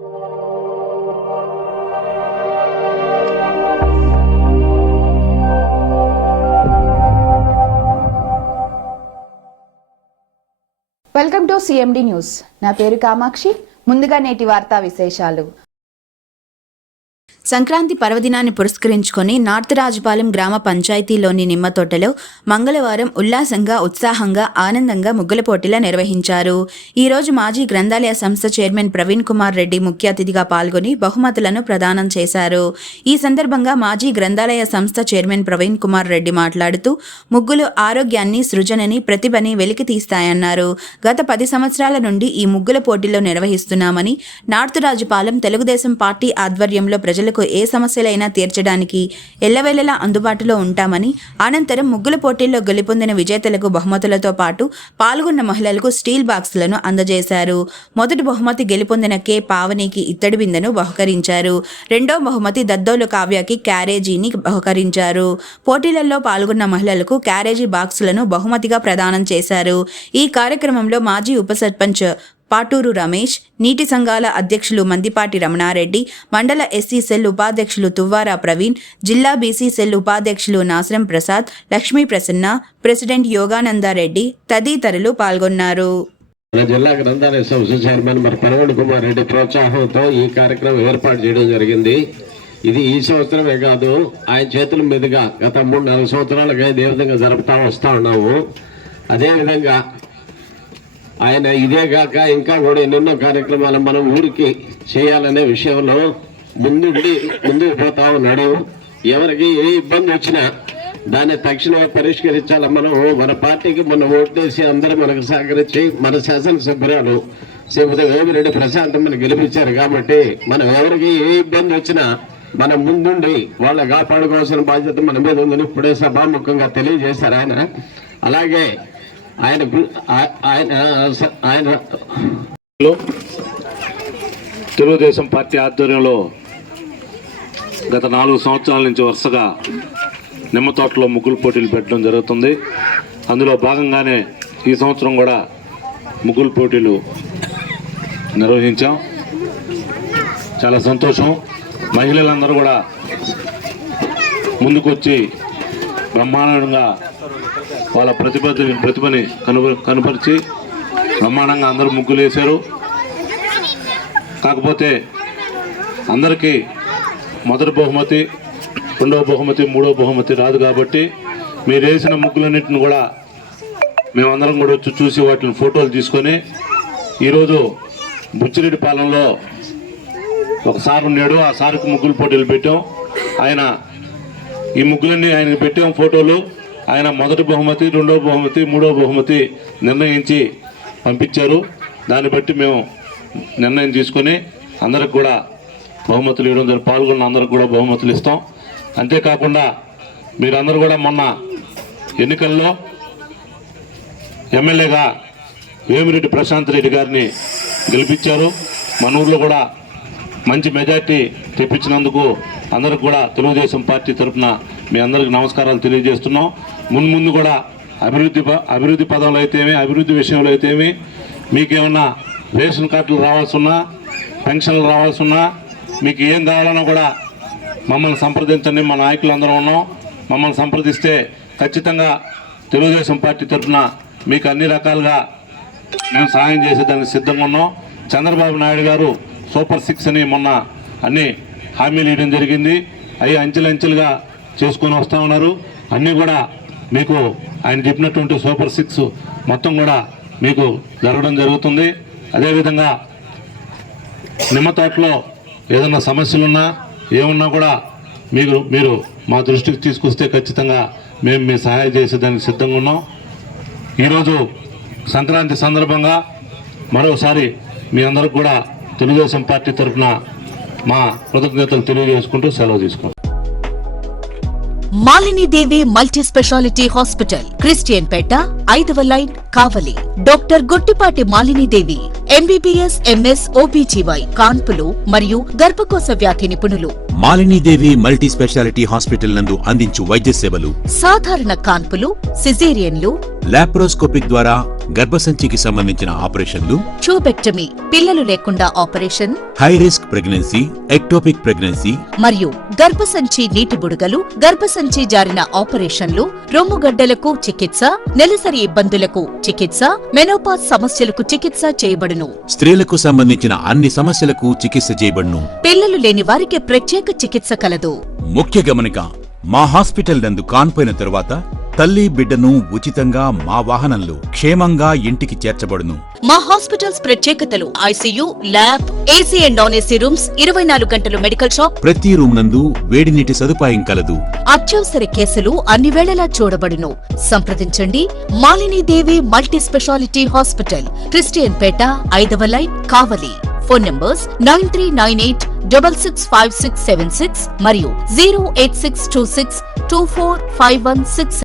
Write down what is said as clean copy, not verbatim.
Welcome to CMD news. నా పేరు కామాక్షి. ముందుగా నేటి వార్తా విశేషాలు. సంక్రాంతి పర్వదినాన్ని పురస్కరించుకొని నార్త్ రాజుపాలెం గ్రామ పంచాయతీలోని నిమ్మతోటలో మంగళవారం ఉల్లాసంగా, ఉత్సాహంగా, ఆనందంగా ముగ్గుల పోటీలు నిర్వహించారు. ఈరోజు మాజీ గ్రంథాలయ సంస్థ చైర్మన్ ప్రవీణ్ కుమార్ రెడ్డి ముఖ్య అతిథిగా పాల్గొని బహుమతులను ప్రదానం చేశారు. ఈ సందర్భంగా మాజీ గ్రంథాలయ సంస్థ చైర్మన్ ప్రవీణ్ కుమార్ రెడ్డి మాట్లాడుతూ ముగ్గులు ఆరోగ్యాన్ని, సృజనని, ప్రతిభని వెలికి తీస్తాయన్నారు. గత 10 సంవత్సరాల నుండి ఈ ముగ్గుల పోటీల్లో నిర్వహిస్తున్నామని, నార్త్ రాజుపాలెం తెలుగుదేశం పార్టీ ఆధ్వర్యంలో ప్రజలకు ఏ సమస్యలైనా తీర్చడానికి ఎల్లవేళలా అందుబాటులో ఉంటామని, అనంతరం ముగ్గుల పోటీల్లో గెలుపొందిన విజేతలకు బహుమతులతో పాటు పాల్గొన్న మహిళలకు స్టీల్ బాక్సులను అందజేశారు. మొదటి బహుమతి గెలుపొందిన కె పావనికి ఇత్తడి బిందెను బహుకరించారు. రెండో బహుమతి దద్దోలు కావ్యకి క్యారేజీని బహుకరించారు. పోటీలలో పాల్గొన్న మహిళలకు క్యారేజీ బాక్సులను బహుమతిగా ప్రదానం చేశారు. ఈ కార్యక్రమంలో మాజీ ఉప సర్పంచ్ పాటూరు రమేష్, నీటి సంఘాల అధ్యక్షులు మందిపాటి రమణారెడ్డి, మండల ఎస్సీ సెల్ ఉపాధ్యక్షులు తువ్వారా ప్రవీణ్, జిల్లా బీసీ సెల్ ఉపాధ్యక్షులు నాసరం ప్రసాద్, లక్ష్మీ ప్రసన్న, ప్రెసిడెంట్ యోగానందారెడ్డి తదితరులు పాల్గొన్నారు. జిల్లా గ్రంథాలయ సంస్థ చైర్మన్ ప్రవీణ్ కుమార్ రెడ్డి ప్రోత్సాహంతో ఈ కార్యక్రమం ఏర్పాటు చేయడం జరిగింది. ఇది ఈ సంవత్సరమే కాదు, ఆయన చేతుల మీదుగా గత 3-4 సంవత్సరాలుగా ఇదే విధంగా జరుపుతా వస్తూ ఉన్నాము. అదేవిధంగా ఆయన ఇదే కాక ఇంకా కూడా ఎన్నెన్నో కార్యక్రమాలు మనం ఊరికి చేయాలనే విషయంలో ముందుకు పోతా ఉన్నాడు. ఎవరికి ఏ ఇబ్బంది వచ్చినా దాన్ని తక్షణమే పరిష్కరించాలి. మన పార్టీకి ఓటేసి అందరూ మనకు సహకరించి మన శాసనసభ్యురాలు శ్రీమతి వేమిరెడ్డి ప్రశాంతమ్మని గెలిపించారు కాబట్టి మనం ఎవరికి ఏ ఇబ్బంది వచ్చినా మనం ముందుండి వాళ్ళ కాపాడుకోవాల్సిన బాధ్యత మన మీద ఉందని ఇప్పుడే సభాముఖంగా తెలియజేశారు ఆయన. అలాగే తెలుగుదేశం పార్టీ ఆధ్వర్యంలో గత 4 సంవత్సరాల నుంచి వరుసగా నిమ్మతోటలో ముగ్గుల పోటీలు పెట్టడం జరుగుతుంది. అందులో భాగంగానే ఈ సంవత్సరం కూడా ముగ్గుల పోటీలు నిర్వహించాం. చాలా సంతోషం. మహిళలందరూ కూడా ముందుకొచ్చి బ్రహ్మాండంగా వాళ్ళ ప్రతిభని కనపరిచి బ్రహ్మాండంగా అందరూ ముగ్గులు వేశారు. కాకపోతే అందరికీ మొదటి బహుమతి, రెండవ బహుమతి, మూడవ బహుమతి రాదు కాబట్టి మీరు వేసిన ముగ్గులన్నింటిని కూడా మేమందరం కూడా వచ్చి చూసి వాటిని ఫోటోలు తీసుకొని ఈరోజు బుచ్చిరెడ్డిపాలెంలో ఒక సార్ ఉన్నాడు, ఆ సార్కి ముగ్గులు పోటీలు పెట్టాం. ఆయన ఈ ముగ్గులన్నీ ఆయనకు పెట్టాం ఫోటోలు. ఆయన మొదటి బహుమతి, రెండవ బహుమతి, మూడవ బహుమతి నిర్ణయించి పంపించారు. దాన్ని బట్టి మేము నిర్ణయం తీసుకొని అందరికి కూడా బహుమతులు ఇవ్వడం, పాల్గొన్న అందరికి కూడా బహుమతులు ఇస్తాం. అంతేకాకుండా మీరందరూ కూడా మొన్న ఎన్నికల్లో ఎమ్మెల్యేగా వేమిరెడ్డి ప్రశాంత్ రెడ్డి గారిని గెలిపించారు. మన ఊర్లో కూడా మంచి మెజార్టీ తెప్పించినందుకు అందరికి కూడా తెలుగుదేశం పార్టీ తరఫున మీ అందరికి నమస్కారాలు తెలియజేస్తున్నాం. ముందు కూడా అభివృద్ధి పదంలో అయితేమి, అభివృద్ధి విషయంలో అయితేమి, మీకేమన్నా రేషన్ కార్డులు రావాల్సి ఉన్నా, పెన్షన్లు రావాల్సి ఉన్నా, మీకు ఏం కావాలన్నా కూడా మమ్మల్ని సంప్రదించండి. మా నాయకులు అందరూ ఉన్నాం. మమ్మల్ని సంప్రదిస్తే ఖచ్చితంగా తెలుగుదేశం పార్టీ తరఫున మీకు అన్ని రకాలుగా మేము సహాయం చేసేదానికి సిద్ధంగా ఉన్నాం. చంద్రబాబు నాయుడు గారు సూపర్ 6 అని మొన్న అన్ని హామీలు ఇవ్వడం జరిగింది. అవి అంచెలంచెలుగా చేసుకొని వస్తూ ఉన్నారు. అన్నీ కూడా మీకు ఆయన చెప్పినటువంటి సూపర్ 6 మొత్తం కూడా మీకు జరగడం జరుగుతుంది. అదేవిధంగా నిమ్మతోటలో ఏదన్నా సమస్యలున్నా ఏమున్నా కూడా మీరు మా దృష్టికి తీసుకొస్తే ఖచ్చితంగా మేము మీ సహాయం చేసేదానికి సిద్ధంగా ఉన్నాం. ఈరోజు సంక్రాంతి సందర్భంగా మరోసారి మీ అందరికి కూడా తెలుగుదేశం పార్టీ తరఫున మా కృతజ్ఞతలు తెలియజేసుకుంటూ సెలవు తీసుకుంటాం. మాలిని దేవి multi specialty hospital, Christian Peta, 5వ లైన్, కావలి. డాక్టర్ గుట్టిపాటి మాలిని దేవి MBBS MS OBGY కాన్పులు మరియు గర్భకోశ వ్యాధి నిపుణులు. మాలినీదేవి మల్టీ స్పెషాలిటీ హాస్పిటల్ నందు అందించు వైద్య సేవలు సాధారణ కాన్పులు, సిజేరియన్లు, లాప్రోస్కోపిక్ ద్వారా గర్భసంచికి సంబంధించిన ఆపరేషన్లు, ట్యూబెక్టమీ, పిల్లలు లేకుండా operation, high risk pregnancy, ectopic pregnancy, మరియు గర్భసంచి నీటి బుడగలు, గర్భసంచి జారిన ఆపరేషన్లు, రొమ్ముగడ్డలకు చికిత్స, నెలసరి ఇబ్బందులకు చికిత్స, మెనోపాజ్ సమస్యలకు చికిత్స చేయబడును. స్త్రీలకు సంబంధించిన అన్ని సమస్యలకు చికిత్స చేయబడును. పిల్లలు లేని వారికి ప్రత్యేక చికిత్స కలదు. ముఖ్య గమనిక, మా హాస్పిటల్ నందు కాన్పోయిన తరువాత తల్లి బిడ్డను ఉచితంగా మా వాహనంలో క్షేమంగా ఇంటికి చేర్చబడును. మా హాస్పిటల్స్ ప్రత్యేకతలు: ICU, lab, AC and non AC rooms, 24 గంటలు మెడికల్ షాప్, ప్రతి రూమ్ నందు వేడి నీటి సదుపాయం కలదు. అత్యవసర కేసులు అన్ని వేళలా చూడబడును. సంప్రదించండి Malinidevi multi specialty hospital, Christian Peta, 5వ లైన్, కావలి. ఫోన్ నంబర్స్ 9398665676 మరియు 08626245166.